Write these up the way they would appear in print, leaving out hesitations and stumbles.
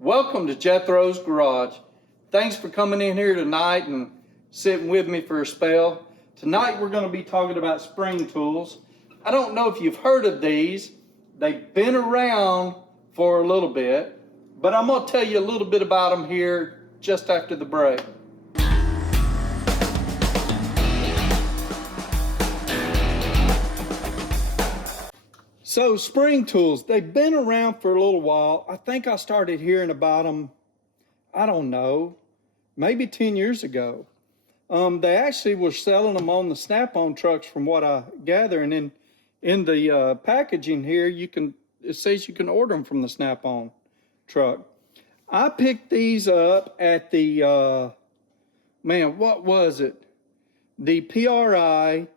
Welcome to Jethro's Garage. Thanks for coming in here tonight and sitting with me for a spell. Tonight we're going to be talking about spring tools. I don't know if you've heard of these. They've been around for a little bit, but I'm going to tell you a little bit about them here just after the break. So spring tools, they've been around for a little while. I think I started hearing about them, I don't know, maybe 10 years ago. They actually were selling them on the Snap-on trucks from what I gather. And in the packaging here, it says you can order them from the Snap-on truck. I picked these up at the, what was it? The PRI,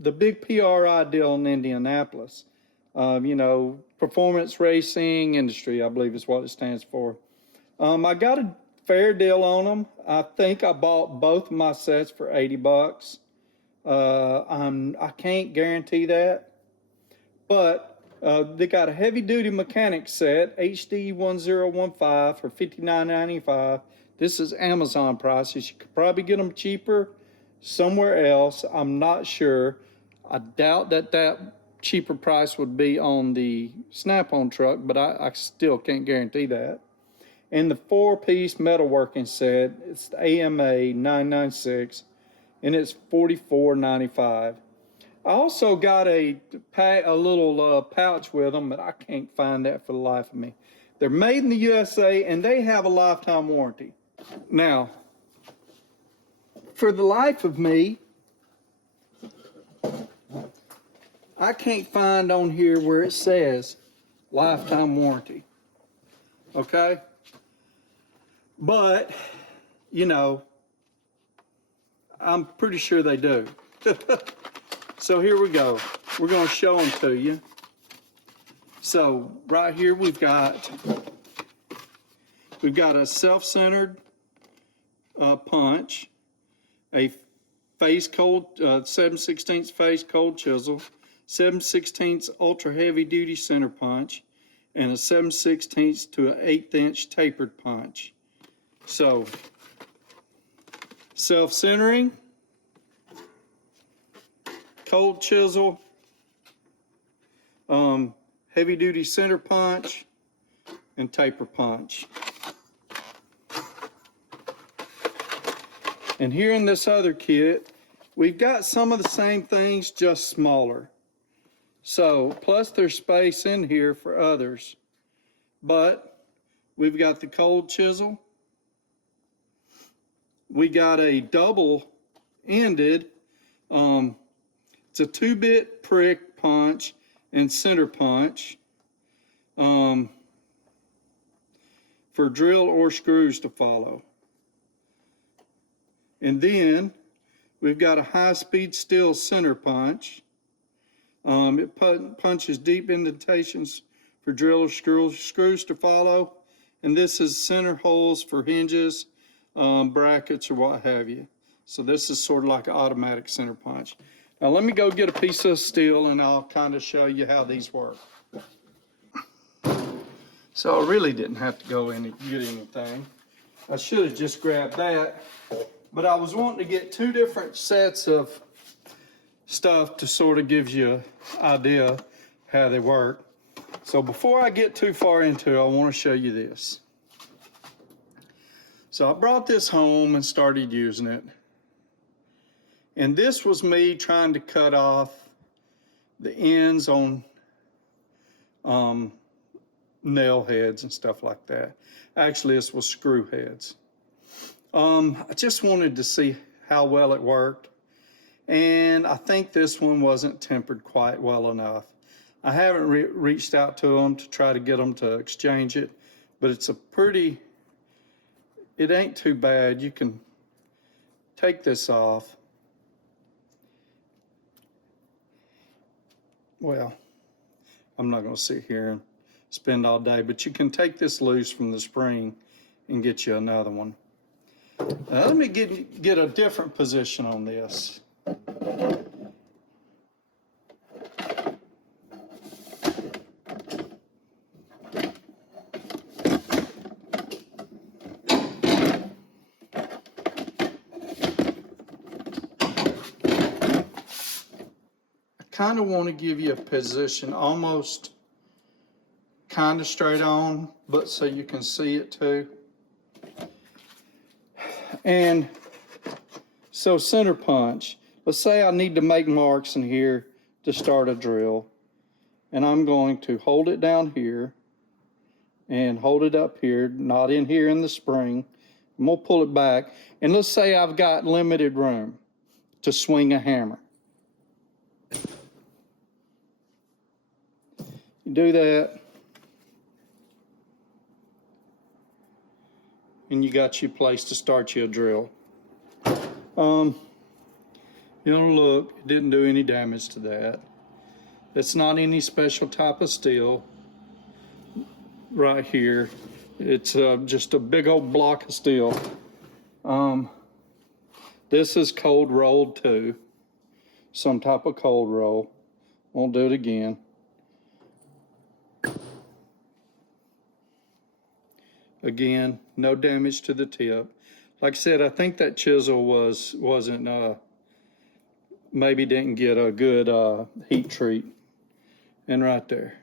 the big PRI deal in Indianapolis. Performance Racing Industry, I believe is what it stands for. I got a fair deal on them. I think I bought both of my sets for $80. I can't guarantee that, but they got a heavy duty mechanic set, HD 1015 for $59.95. This is Amazon prices. You could probably get them cheaper somewhere else. I'm not sure. I doubt that cheaper price would be on the Snap-on truck, but I still can't guarantee that. And the 4-piece metalworking set, it's the AMA 996, and it's $44.95. I also got a little pouch with them, but I can't find that for the life of me. They're made in the USA, and they have a lifetime warranty. Now, for the life of me, I can't find on here where it says lifetime warranty. Okay? But, I'm pretty sure they do. So here we go. We're going to show them to you. So right here we've got a self-centered punch, a face cold 7/16 face cold chisel, 7/16 ultra heavy duty center punch, and a 7/16 to an 1/8 inch tapered punch. So self-centering, cold chisel, heavy duty center punch, and taper punch. And here in this other kit, we've got some of the same things, just smaller. So, plus there's space in here for others. But we've got the cold chisel. We got a double-ended, it's a 2-bit prick punch and center punch for drill or screws to follow. And then we've got a high-speed steel center punch. It punches deep indentations for drill or screws to follow. And this is center holes for hinges, brackets, or what have you. So this is sort of like an automatic center punch. Now let me go get a piece of steel and I'll kind of show you how these work. So I really didn't have to go in and get anything. I should have just grabbed that. But I was wanting to get 2 different sets of stuff to sort of give you an idea how they work. So before I get too far into it, I want to show you this. So I brought this home and started using it. And this was me trying to cut off the ends on nail heads and stuff like that. Actually, this was screw heads. I just wanted to see how well it worked. And I think this one wasn't tempered quite well enough. I haven't reached out to them to try to get them to exchange it, but it's it ain't too bad. You can take this off. Well, I'm not going to sit here and spend all day, but you can take this loose from the spring and get you another one. Let me get a different position on this. kind of want to give you a position almost kind of straight on, but so you can see it too. And so center punch, let's say I need to make marks in here to start a drill. And I'm going to hold it down here and hold it up here, not in here in the spring. I'm gonna pull it back. And let's say I've got limited room to swing a hammer. You do that. And you got your place to start your drill. You know, look, it didn't do any damage to that. It's not any special type of steel right here. It's just a big old block of steel. This is cold rolled too. Some type of cold roll. Won't do it again. Again, no damage to the tip. Like I said, I think that chisel wasn't maybe didn't get a good heat treat. And right there.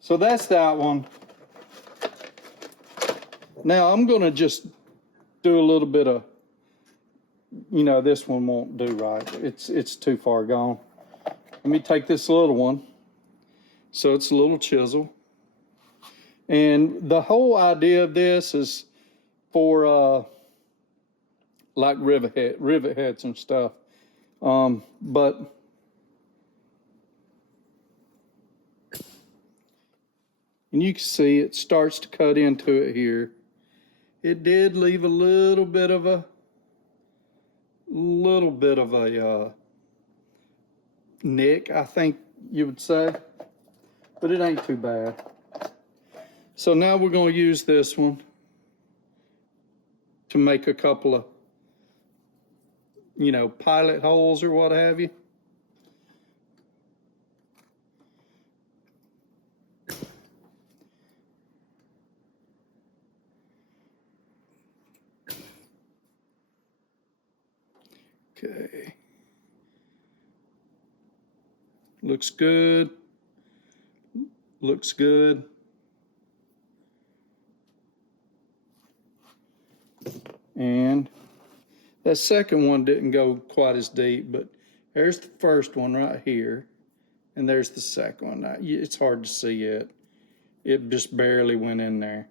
So that's that one. Now I'm gonna just do a little bit of, you know, this one won't do right. It's too far gone. Let me take this little one. So it's a little chisel. And the whole idea of this is for like rivet heads and stuff. But and you can see it starts to cut into it here. It did leave a little bit of a nick, I think you would say, but it ain't too bad. So now we're going to use this one to make a couple of, you know, pilot holes or what have you. Okay. Looks good. Looks good. And that second one didn't go quite as deep, but there's the first one right here. And there's the second one. It's hard to see it. It just barely went in there.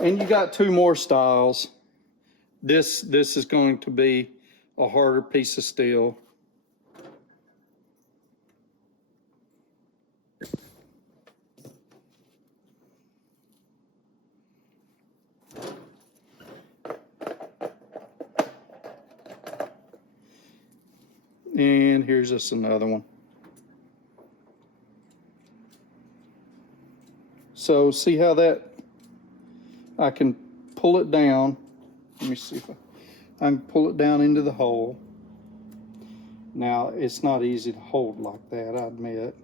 And you got two more styles. This is going to be a harder piece of steel. And here's just another one. So see how that, I can pull it down. Let me see if I can pull it down into the hole. Now, it's not easy to hold like that, I admit.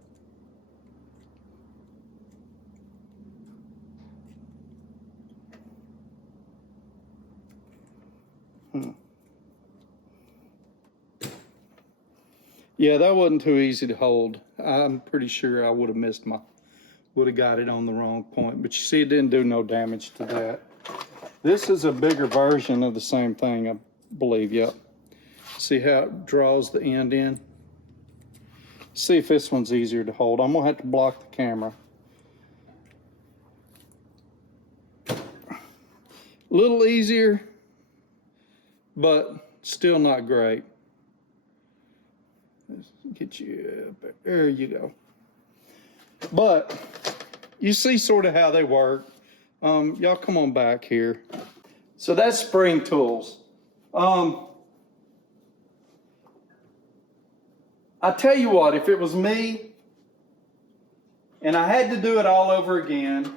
Yeah, that wasn't too easy to hold. I'm pretty sure I would have got it on the wrong point. But you see, it didn't do no damage to that. This is a bigger version of the same thing, I believe, yep. See how it draws the end in? See if this one's easier to hold. I'm gonna have to block the camera. A little easier, but still not great. Let's get you up there. There you go. But you see sort of how they work. Y'all come on back here. So that's spring tools. I tell you what, if it was me and I had to do it all over again,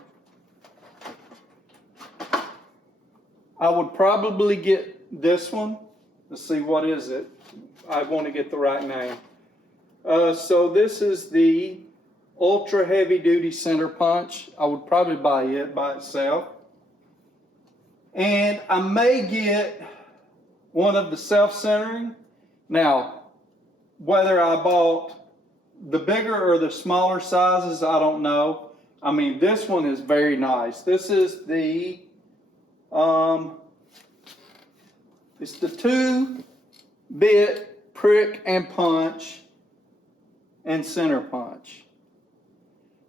I would probably get this one. Let's see, what is it? I want to get the right name. So this is the ultra heavy duty center punch. I would probably buy it by itself. And I may get one of the self-centering. Now, whether I bought the bigger or the smaller sizes, I don't know. I mean, this one is very nice. This is the, it's the 2-bit prick and punch and center punch.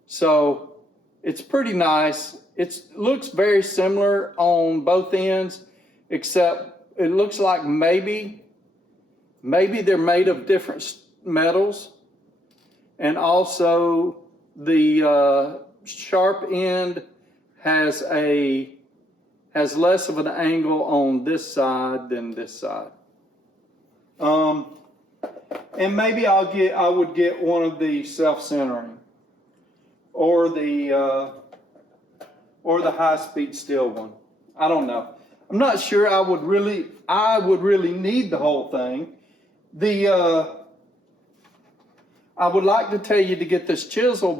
So it's pretty nice. It looks very similar on both ends, except it looks like maybe they're made of different metals. And also the sharp end has less of an angle on this side than this side. And maybe I would get one of the self-centering or the high-speed steel one. I don't know. I'm not sure I would really need the whole thing. I would like to tell you to get this chisel,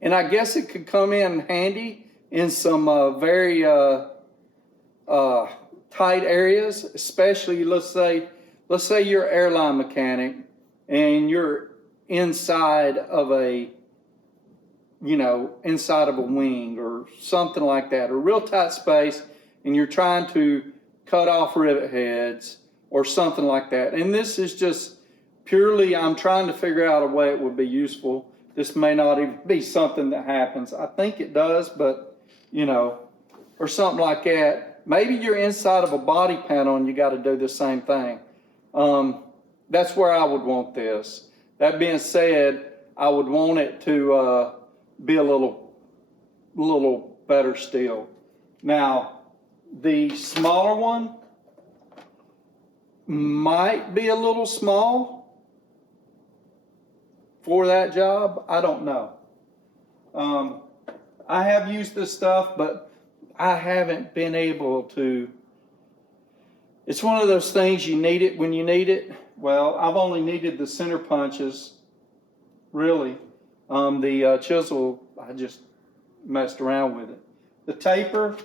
and I guess it could come in handy in some very tight areas, especially let's say you're an airline mechanic and you're inside of a wing or something like that, or real tight space, and you're trying to cut off rivet heads or something like that. And this is just purely, I'm trying to figure out a way it would be useful. This may not even be something that happens. I think it does, but or something like that. Maybe you're inside of a body panel and you got to do the same thing. That's where I would want this. That being said, I would want it to be a little better steel. Now, the smaller one might be a little small for that job. I don't know. I have used this stuff, but I haven't been able to. It's one of those things, you need it when you need it. Well, I've only needed the center punches, really. The chisel, I just messed around with it. The taper,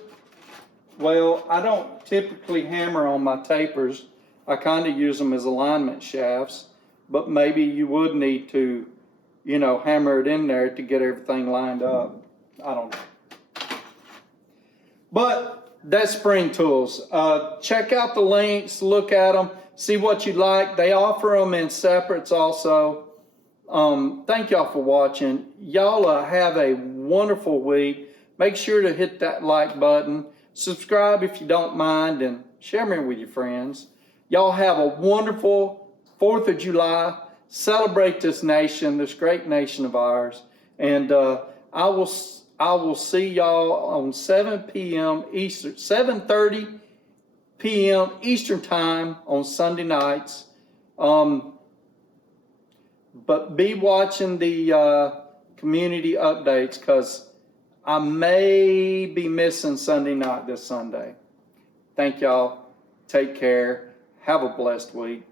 well, I don't typically hammer on my tapers. I kind of use them as alignment shafts, but maybe you would need to, hammer it in there to get everything lined up. I don't know. But that's Spring Tools. Check out the links, look at them, see what you like. They offer them in separates also. Thank y'all for watching. Y'all have a wonderful week. Make sure to hit that like button. Subscribe if you don't mind, and share me with your friends. Y'all have a wonderful 4th of July. Celebrate this nation, this great nation of ours. And I will see y'all on 7:30 p.m. Eastern time on Sunday nights. But be watching the community updates, because I may be missing Sunday night this Sunday. Thank y'all. Take care. Have a blessed week.